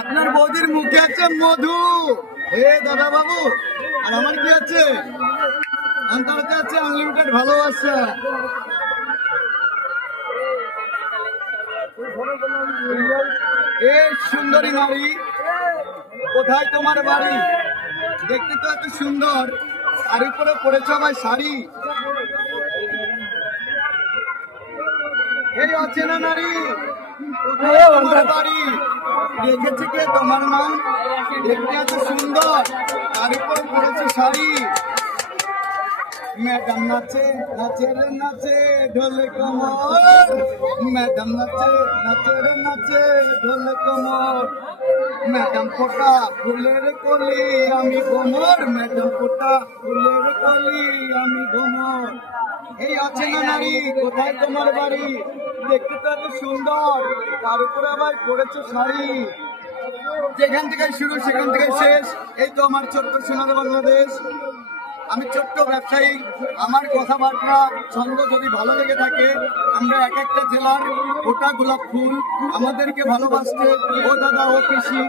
আপনার বৌদির মুখে আছে মধু। হে দাদা বাবু, আর আমার কি আছে? অন্তরতে আছে আনলিমিটেড ভালোবাসা। এ সুন্দরী নারী, কোথায় তোমার বাড়ি? দেখতে তো এত সুন্দর, আর উপরে পড়েছ আমার শাড়ি। এই অচেনা নারী, কোথায় তোমার বাড়ি? রেখেছে কে তোমার নাম? দেখতে এত সুন্দর, আর উপরে পড়েছে শাড়ি। ম্যাডাম নাচে নাচে রে নাচে ঢোলে কমর, ম্যাডাম নাচে নাচে রে নাচে ঢোলে কমর। ম্যাডাম ফোটা ফুলের কলি আমি ভ্রমর, ম্যাডাম ফোটা ফুলের কলি আমি ভ্রমর। এই অচেনা নারী, কোথায় তোমার বাড়ি? দেখতে তো এত সুন্দর, তার উপরে আবার পড়েছে শাড়ি। যেখান থেকে শুরু সেখান থেকে শেষ, এই তো আমার ছোট্ট সোনার বাংলাদেশ। আমি ছোট্ট ব্যবসায়ী, আমার কথাবার্তা ছন্দ যদি ভালো লেগে থাকে, আমরা এক একটা জেলার ওটা গোলাপ ফুল। আমাদেরকে ভালোবাসতে ও দাদা ও পিসি,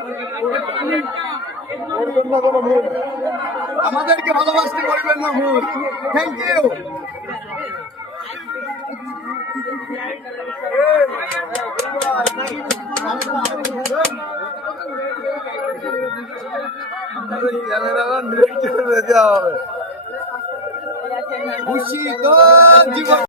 আমাদেরকে ভালোবাসতে করবেন না ভুল। Thank you. ক্যামেরাম্যান ডিরেক্টর হবে। খুশি তো জীবন।